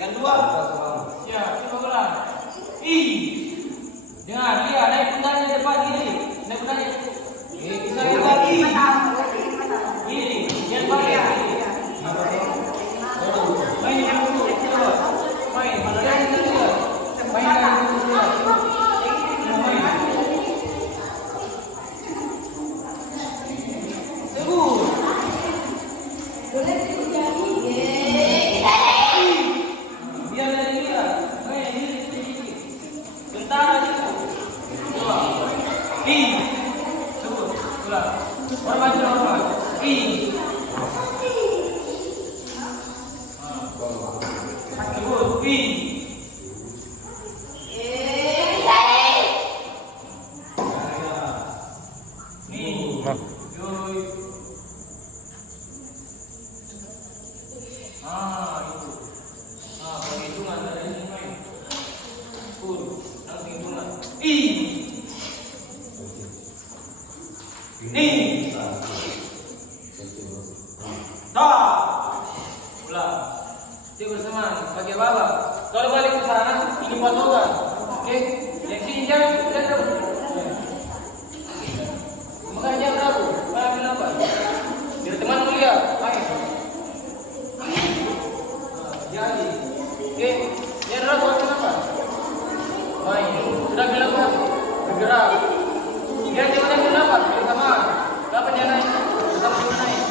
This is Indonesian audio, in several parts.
Yang dua. Siap, coba ulang. Dengar, dia naik pundaknya depan gini. Naik pundaknya. Bisa lagi. Gini, yang balik. Main yang dulu, coba. Main, main dulu. Main dulu. Main. Teguh. Biar dari dia. Main diri. Bentar aja. Coba. Coba. Ulang. Hormat. Sebut. Itu. Pakai hitungan dari sini main. Langsung hitungan. Ulang. Dia bersamaan. Pakai bawah. Kalau balik ke sana, ini patokan. Oke? Yang sini jangan berapa. Makanya jangan ragu. Ambil apa? Biar teman mulia. Main. Jadi. Oke? Jangan ragu ambil apa? Main. Sudah bilang apa? Bergerak. Dia jangan ambil apa? Bersamaan. Kapan dia naik? Kapan dia naik?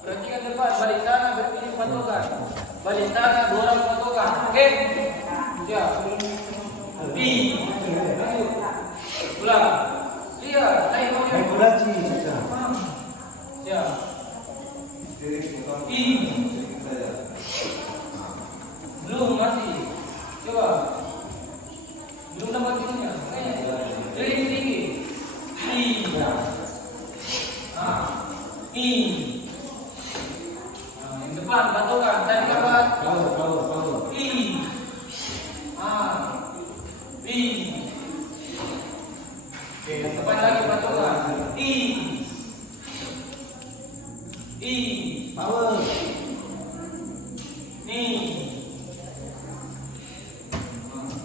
Perhatikan depan, balik sana berarti patokan. Balik sana dua orang patokan. Oke? Siap. Masuk. Ulang. Lihat, naik mobil. Naik belaji. Siap. Belum masih. Coba. Belum dapat ininya. Jadi tinggi. Yang depan patokan, cari kapan? Power. Yang depan lagi patokan. Power.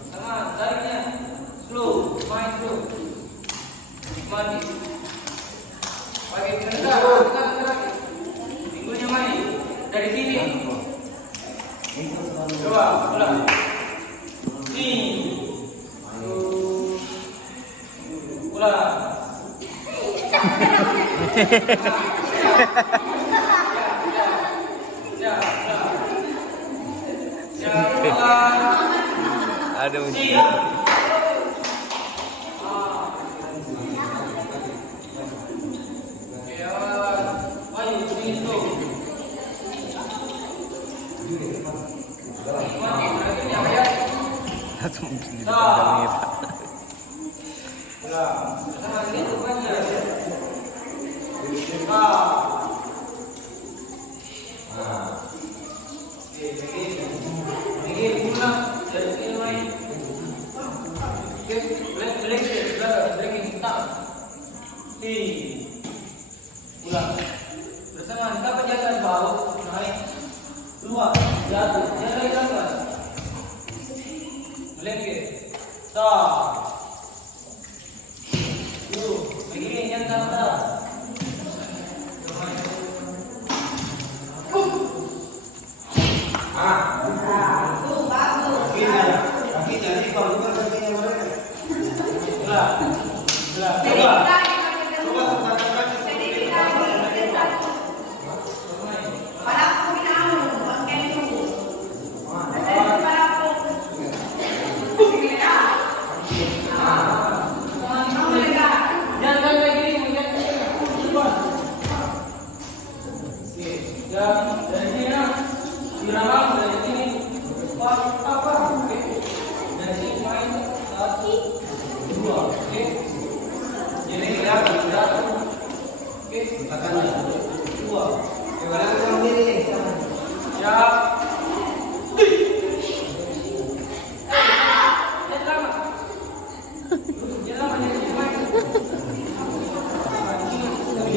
Tangan, tariknya. Slow, main slow. Mati. Pakai bentar lagi. Minggunya main. Dari sini. Coba, ulang. Ulang. Ada uji. Atau mungkin di depan kamera. Ulang. Bersamaan, kita penjagaan bawah, naik, keluar, jatuh, jangan lagi langkah. Melengket, stop. Yuk, begini, jangan tambah. Kaki jadi kalau bukan kakinya mereka. Ulang. Dari sini, diramal dari sini, apa? Dari sini main 1, 2, oke.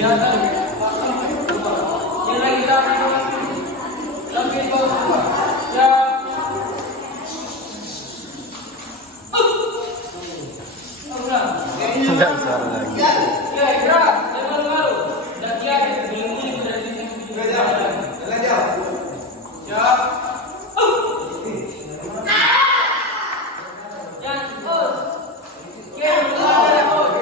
Yang lagi tapi lagi bawah semua. Ya. Enggak suara lagi. Ya, gerak. Jangan malu. Dan dia bingung dari sini. Jalan jauh. Ya. Jangan pos. Kiri ada pos.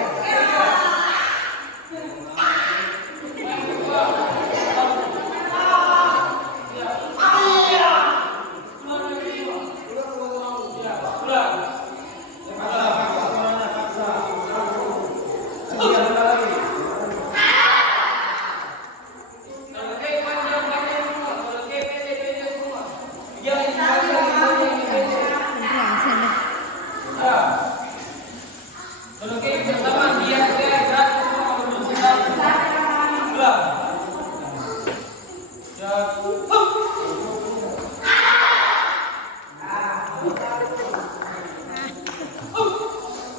Ya.